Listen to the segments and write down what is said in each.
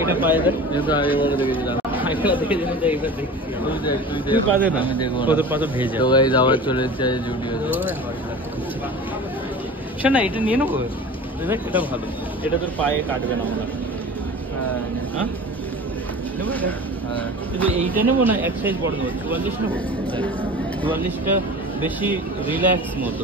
এটা পায়ে দেয়, কিন্তু আগে বলে দেখেছিলাম। তুই পাবে না, আমি দেখবো কত পাতা ভেজে। তো গাইস আবার চলে যাচ্ছে জুডিও। শোন না, এটা নিয়ে নেবো, দেখ এটা ভালো, এটা তোর পায়ে কাটবে না মনে হয়। হ্যাঁ নেবো এটা, কিন্তু এইটা নেবো না, এক সাইজ বড় নেবো, 44 নেবো। 44টা বেশি রিল্যাক্স মতো।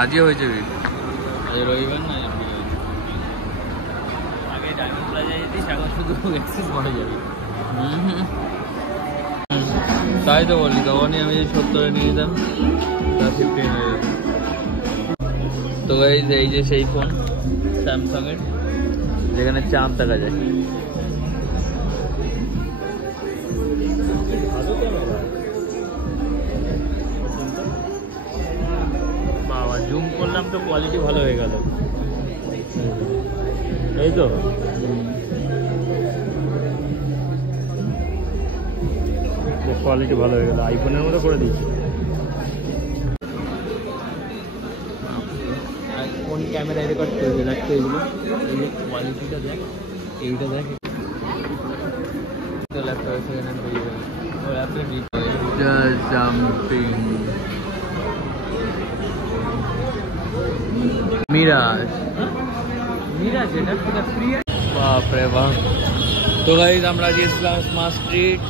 আজই হয়েছে রবিবার না, আগে ডায়মন্ড প্লাজায় যেতিস, এখন শুধু অ্যাক্সেস বড় যাবে। তাই তো বলি, তখনই আমি 70 নিয়ে নিতাম, তা 15 হয়ে যেত। তো গাইস এই যে সেই ফোন স্যামসাং এর, যেখানে চাঁদ দেখা যায়। বাবা জুম করলাম তো কোয়ালিটি ভালো হয়ে গেল, এই তো কোয়ালিটি ভালো হয়ে গেল, আইফোনের মতো করে দিচ্ছি। কোন ক্যামেরায় রেকর্ড করবে দেখতে, এগুলো এই যে কোয়ালিটিটা দেখ, এইটা দেখ। মিরাজ, মিরাজ এটা ফ্রি। বাপরে বাপ। তো গাইস আমরা গিয়েছিলাম স্মার্ট স্ট্রিট,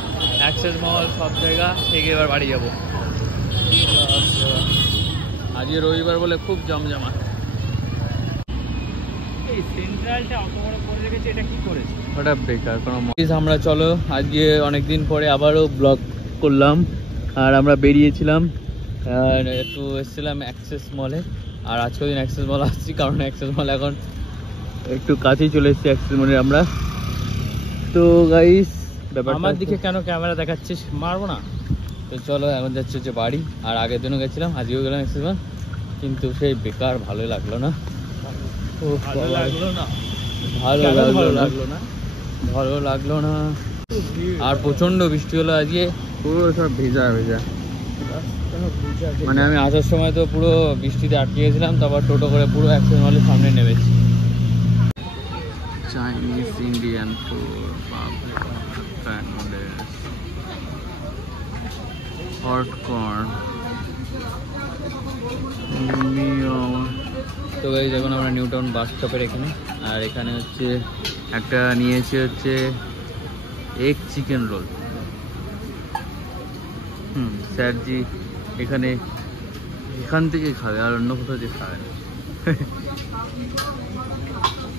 অ্যাক্সেস মল, সব জায়গা থেকে এবার বাড়ি যাবো। আজকে রবিবার বলে খুব জমজমা। এই সেন্ট্রালটা অত বড় করে রেখেছে, এটা কি করেছে? ওটা বেকার কোনো। আমরা চলো আজকে অনেকদিন পরে আবারও ব্লগ করলাম, আর আমরা বেরিয়েছিলাম, একটু এসেছিলাম অ্যাক্সেস মলে। আর আজকেও দিন অ্যাক্সেস মল আসছি, কারণ অ্যাক্সেস মল এখন একটু কাছেই চলে এসেছি অ্যাক্সেস মলে আমরা। তো গাইস আমার দিকে কেন ক্যামেরা দেখাচ্ছিস, মারবো না। তো চলো এখন যাচ্ছে হচ্ছে বাড়ি। আর আগের দিনও গেছিলাম, আজকেও গেলাম অ্যাক্সেস মল, কিন্তু সেই বেকার, ভালোই লাগলো না। ভালো লাগলো না, ভালো লাগলো না, ভালো লাগলো না। আর প্রচন্ড বৃষ্টি হলো আজকে, পুরো সব ভেজা ভেজা। মানে আমি আসার সময় তো পুরো বৃষ্টিতে আটকে গেছিলাম, তারপর টোটো করে পুরো অ্যাক্সেস মলের সামনে নেমেছি। Chinese Indian food, hot corn. তো গাইস এখন আমরা নিউ টাউন বাস স্টপের এখানে, আর এখানে হচ্ছে একটা নিয়েছি হচ্ছে এগ চিকেন রোল। স্যারজি এখান থেকে খাবে, আর অন্য কোথাও দিয়ে খাবে না।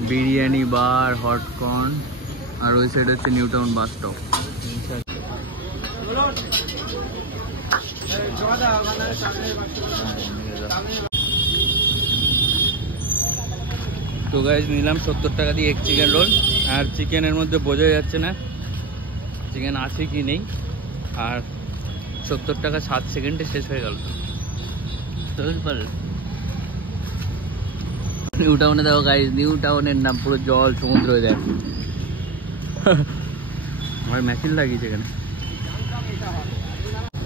বিরিয়ানি বার, হটকর্ন, আর ওই সাইড হচ্ছে নিউ টাউন বাস স্টপ। তো গাইস নিলাম 70 টাকা দিয়ে এক চিকেন রোল, আর চিকেনের মধ্যে বোঝা যাচ্ছে না চিকেন আছে কি নেই, আর 70 টাকা 7 সেকেন্ডে শেষ হয়ে গেল। নিউ টাউনে দেখো গাইস, নিউ টাউনের নাম পুরো জল সমুদ্র হয়ে যায়। আমার মেশিন লাগিয়েছে এখানে।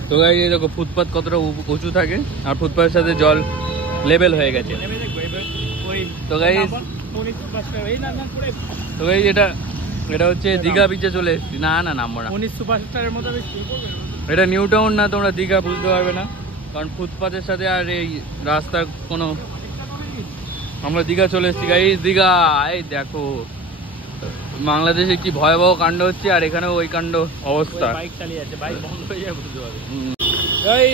তো গাইস এই দেখো ফুটপাথ কতটা উঁচু থাকে, আর ফুটপাথের সাথে জল লেভেল হয়ে গেছে। তো গাইস এটা হচ্ছে দীঘা বিচে চলে এসেছি। না না নামবো না, সুপারস্টারের মতো এটা নিউ টাউন না, তোমরা দীঘা বুঝতে পারবে না, কারণ ফুটপাথের সাথে আর এই রাস্তার কোনো। আমরা দীঘা চলে এসেছি গাইস, দীঘা। এই দেখো বাংলাদেশে কি ভয়াবহ কাণ্ড হচ্ছে, আর এখানেও ওই কাণ্ড অবস্থা। বাইক চালিয়ে আছে, বাইক বন্ধ হয়ে যাবে বুঝতে পারবে।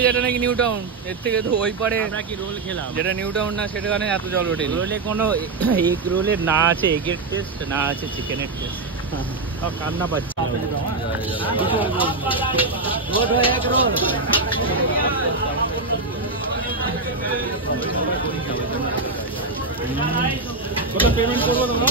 যেটা নাকি নিউ টাউন, এর থেকে তো ওই পারে আমরা কি রোল খেলাম, যেটা নিউ টাউন না সেটাখানে এত জল ওঠে। রোলে কোনো এগ রোলের না আছে এগের টেস্ট, না আছে চিকেনের টেস্ট। কান্না পাচ্ছে। কত পেমেন্ট করবো তোমরা?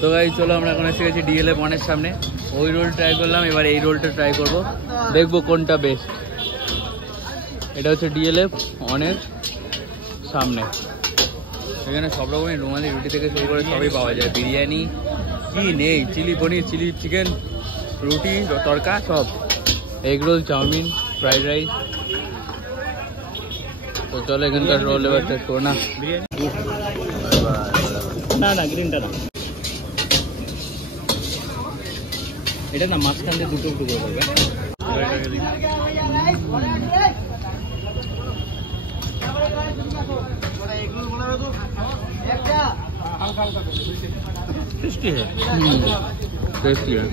তো গাইস চলো আমরা এখন এসে গেছি ডিএলএফ ওয়ানের সামনে। ওই রোল ট্রাই করলাম, এবার এই রোলটা ট্রাই করব, দেখবো কোনটা বেস্ট। এটা হচ্ছে ডিএলএফ ওয়ানের সামনে, এখানে সব রকমের রুমালি রুটি থেকে শুরু করে সবই পাওয়া যায়, বিরিয়ানি কি নেই, চিলি পনির, চিলি চিকেন, রুটি, তড়কা সব, egg roll, chowmein, fried rice. তো চলো এখানকার রোল এবার টেস্ট করো না। বিরিয়ানি না না, গ্রিনটা না, এটা না, মাঝখান দিয়ে দুটো টুকরো করবে। टेस्टी है, टेस्टी है।